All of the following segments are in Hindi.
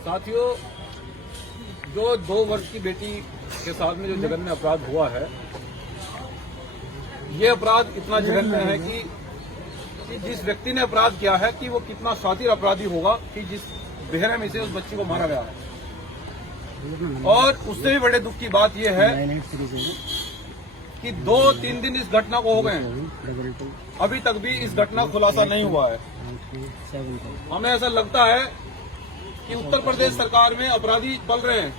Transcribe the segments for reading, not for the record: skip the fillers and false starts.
साथियों, जो 2 वर्ष की बेटी के साथ में जो जघन्य अपराध हुआ है, ये अपराध इतना जघन्य है कि जिस व्यक्ति ने अपराध किया है कि वो कितना शातिर अपराधी होगा कि जिस बेरहमी से उस बच्ची को मारा गया है। और उससे भी बड़े दुख की बात यह है कि 2-3 दिन इस घटना को हो गए हैं, अभी तक भी इस घटना का खुलासा नहीं हुआ है। हमें ऐसा लगता है कि उत्तर प्रदेश सरकार में अपराधी पल रहे हैं।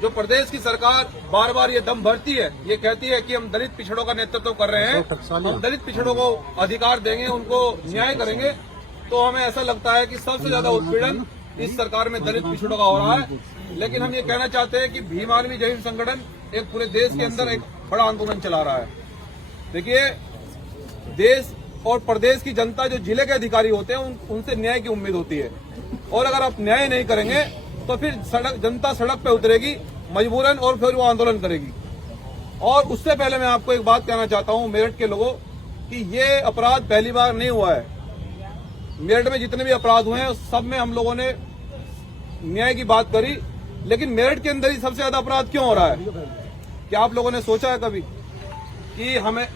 जो प्रदेश की सरकार बार बार ये दम भरती है, ये कहती है कि हम दलित पिछड़ों का नेतृत्व कर रहे हैं, हम दलित पिछड़ों को अधिकार देंगे, उनको न्याय करेंगे, तो हमें ऐसा लगता है कि सबसे ज्यादा उत्पीड़न इस सरकार में दलित पिछड़ों का हो रहा है। लेकिन हम ये कहना चाहते हैं कि भीम आर्मी जय हिंद संगठन एक पूरे देश के अंदर एक बड़ा आंदोलन चला रहा है। देखिए, देश और प्रदेश की जनता जो जिले के अधिकारी होते हैं उनसे न्याय की उम्मीद होती है, और अगर आप न्याय नहीं करेंगे तो फिर जनता सड़क पे उतरेगी मजबूरन, और फिर वो आंदोलन करेगी। और उससे पहले मैं आपको एक बात कहना चाहता हूं मेरठ के लोगों कि ये अपराध पहली बार नहीं हुआ है। मेरठ में जितने भी अपराध हुए हैं सब में हम लोगों ने न्याय की बात करी, लेकिन मेरठ के अंदर ही सबसे ज्यादा अपराध क्यों हो रहा है? क्या आप लोगों ने सोचा है कभी कि हमें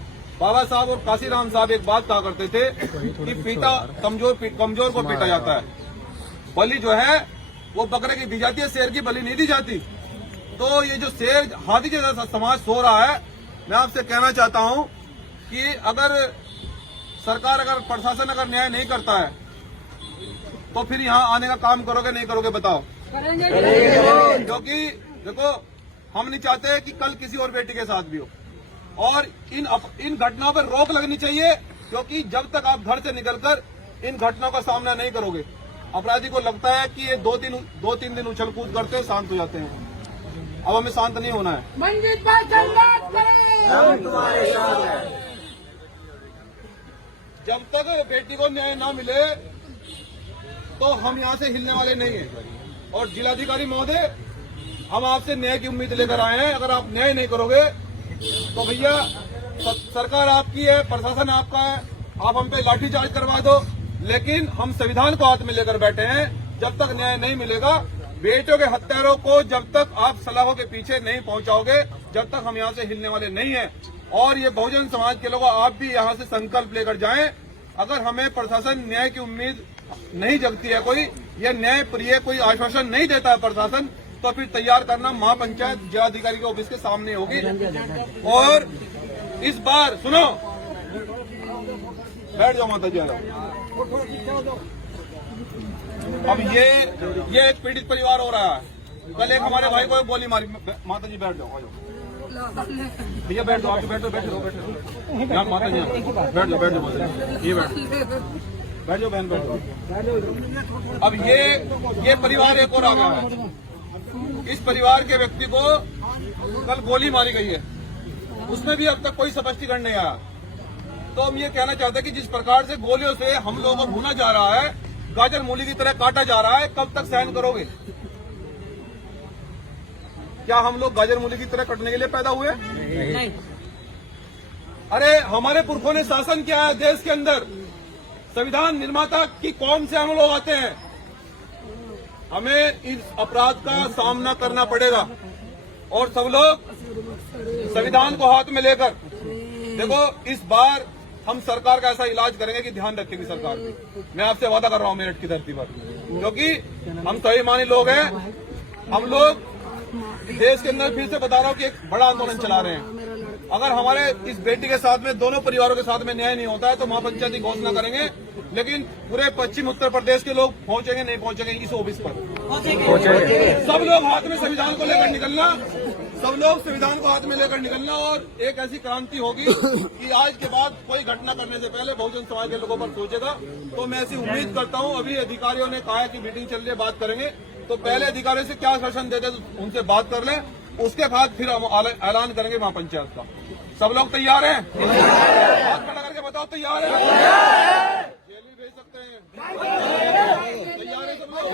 बाबा साहब और काशीराम साहब एक बात कहा करते थे कि पीटा कमजोर को पीटा जाता है, बलि जो है वो बकरे की दी जाती है, शेर की बलि नहीं दी जाती। तो ये जो शेर हाथी जैसा समाज सो रहा है, मैं आपसे कहना चाहता हूं कि अगर सरकार, अगर प्रशासन अगर न्याय नहीं करता है तो फिर यहाँ आने का काम करोगे नहीं करोगे बताओ? क्योंकि देखो, हम नहीं चाहते कि कल किसी और बेटी के साथ भी हो, और इन घटनाओं पर रोक लगनी चाहिए, क्योंकि जब तक आप घर से निकलकर इन घटनाओं का सामना नहीं करोगे, अपराधी को लगता है कि ये 2-3 दिन उछल कूद करते हैं, शांत हो जाते हैं। अब हमें शांत नहीं होना है। मंजीत भाई संवाद करें, हम तुम्हारे साथ हैं। जब तक बेटी को न्याय ना मिले तो हम यहाँ से हिलने वाले नहीं हैं। और जिलाधिकारी महोदय, हम आपसे न्याय की उम्मीद लेकर आए हैं। अगर आप न्याय नहीं करोगे तो भैया सरकार आपकी है, प्रशासन आपका है, आप हम पे लाठीचार्ज करवा दो, लेकिन हम संविधान को हाथ में लेकर बैठे हैं। जब तक न्याय नहीं मिलेगा, बेटियों के हत्यारों को जब तक आप सलाखों के पीछे नहीं पहुंचाओगे, जब तक हम यहाँ से हिलने वाले नहीं हैं। और ये बहुजन समाज के लोगों, आप भी यहाँ से संकल्प लेकर जाएं। अगर हमें प्रशासन न्याय की उम्मीद नहीं जगती है, कोई यह न्याय प्रिय कोई आश्वासन नहीं देता है प्रशासन, तो फिर तैयार करना महापंचायत जिलाधिकारी के ऑफिस के सामने होगी। और इस बार सुनो, बैठ जाओ माता जी, आ जाओ। अब ये एक पीड़ित परिवार हो रहा है। कल एक हमारे भाई को गोली मारी। माता जी बैठ जाओ, भैया बैठ जाओ, आप बैठ जाओ, बैठ जाओ माता जी, बैठ जाओ माता जी, ये बैठ जाओ बहन, बैठ जाओ। अब ये परिवार एक और आ गया है। इस परिवार के व्यक्ति को कल गोली मारी गई है, उसमें भी अब तक कोई स्पष्टीकरण नहीं आया। तो हम ये कहना चाहते हैं कि जिस प्रकार से गोलियों से हम लोगों को भूना जा रहा है, गाजर मूली की तरह काटा जा रहा है, कब तक सहन करोगे? क्या हम लोग गाजर मूली की तरह कटने के लिए पैदा हुए? नहीं। अरे हमारे पुरखों ने शासन किया है देश के अंदर, संविधान निर्माता की कौम से हम लोग आते हैं। हमें इस अपराध का सामना करना पड़ेगा, और सब लोग संविधान को हाथ में लेकर देखो, इस बार हम सरकार का ऐसा इलाज करेंगे कि ध्यान रखेगी सरकार भी। मैं आपसे वादा कर रहा हूं मेरठ की धरती पर, क्योंकि हम स्वाभिमानी लोग हैं। हम लोग देश के अंदर, फिर से बता रहा हूं कि एक बड़ा आंदोलन चला रहे हैं। अगर हमारे इस बेटी के साथ में, दोनों परिवारों के साथ में न्याय नहीं होता है तो महापंचायत की घोषणा करेंगे, लेकिन पूरे पश्चिम उत्तर प्रदेश के लोग पहुंचेंगे नहीं पहुंचेंगे इस ऑफिस पर? सब लोग हाथ में संविधान को लेकर निकलना, सब लोग संविधान को हाथ में लेकर निकलना, और एक ऐसी क्रांति होगी कि आज के बाद कोई घटना करने से पहले बहुजन समाज के लोगों पर सोचेगा। तो मैं ऐसी उम्मीद करता हूं। अभी अधिकारियों ने कहा है कि मीटिंग चल रही है, बात करेंगे, तो पहले अधिकारियों से क्या शासन देते तो उनसे बात कर लें, उसके बाद फिर हम ऐलान करेंगे महापंचायत का। सब लोग तैयार हैं? हाथ खड़ा करके बताओ, तैयार है? जेल भी भेज सकते हैं? तैयार है सब लोग?